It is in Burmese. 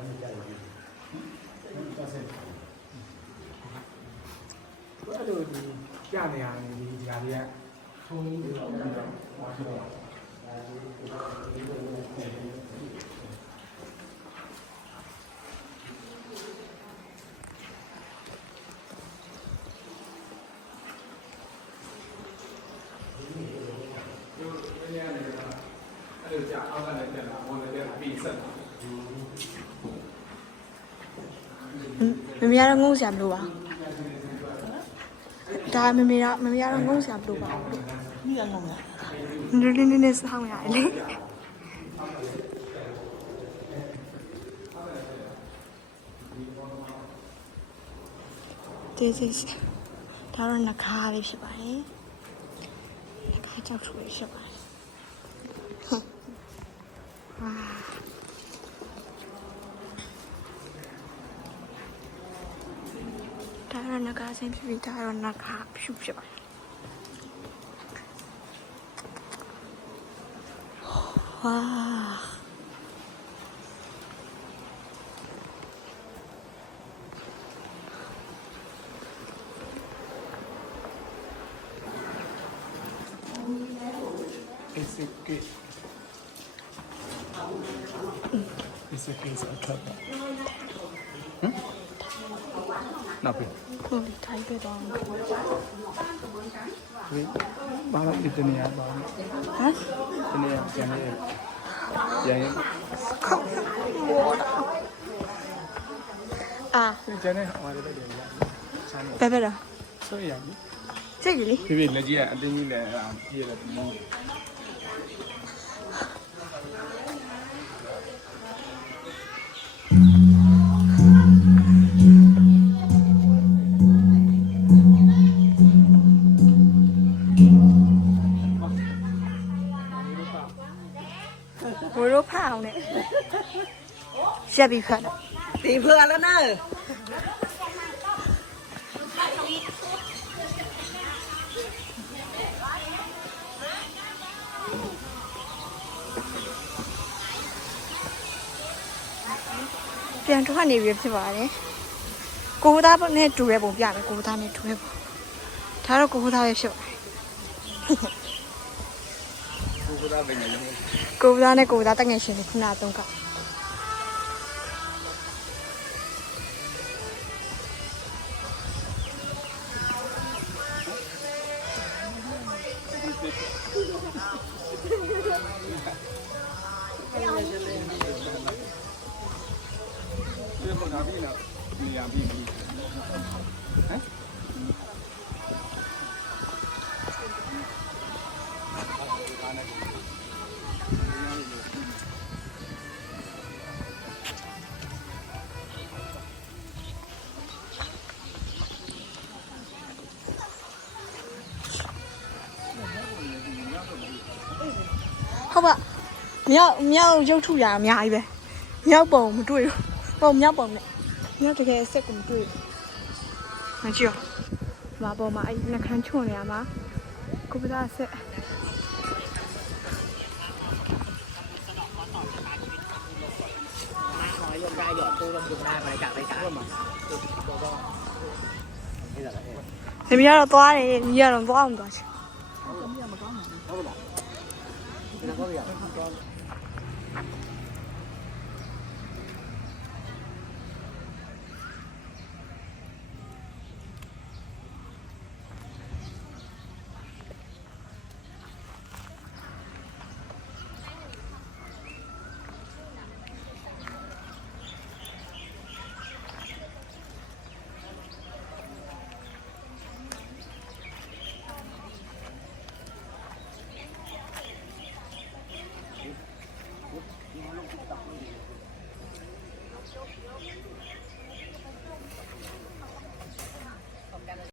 အဲ့လိုဒီပြနေရတယ်ဒီຢာတွေကထုံးပြီးတော့ဟောဆိုတော့အဲ့ကြာအောက်ကလည်းတက်လာဝင်လည်းပြီးဆက်လာမမေကတော့ငုံစရာမလိုပါဒါမမေကတော့ငုံစရာမလိုပါဘူးညငုံလားနည်းစောင်းရတယ်လေဒီဒါတော့နှခါလေးဖြစ်ပါတယ်နှခါကြောက်ထူလေးဖြစ်ပါတယ်ဒါတော့နှခါဆင်းဖြစ်ပြီးဒါတော့နှခါဖြူဖြစ်ပါတယ်ဝါIt's a trouble. Nothing. Holy tiger dog. Bao nhiêu tiền bao? Hả? Tiền này tiền này. Vậy. Không. Mua đâu. À. Tiền này họ đây để làm. Bé bé đâu? Sao vậy? Cái gì? Vì là gì ạ? Anh tin như là gì là mua. Bố phao này. Sẽ bị phạt. Thì vừa là nè.ပြန်တော့နေပြီဖြစ်ပါတယ်ကိုသားနဲ့တူရဲပုံပြမယ်ကိုသားနဲ့တူရဲပုံဒါတော့ကိုသားပဲဖြစ်ပါတယ်ကိုသားနဲ့ကိုသားတငယ်ရှင်ခုနက3ကဟုတ်ပါမြောက်ရုပ်ထုရအများကြီးပဲမြောက်ပုံမတွေ့ဘူးပုံမြောက်ပုံနဲ့မြောက်တကယ်စက်ကိုမတွေ့ဘူးမကြည့်မပေါ်မှာအဲ့နှခမ်းချွန်နေရမှာကိုပဒါဆက်ဒီမြရတော့သွားတယ်ညီရတော့သွားအောင်သွားချင်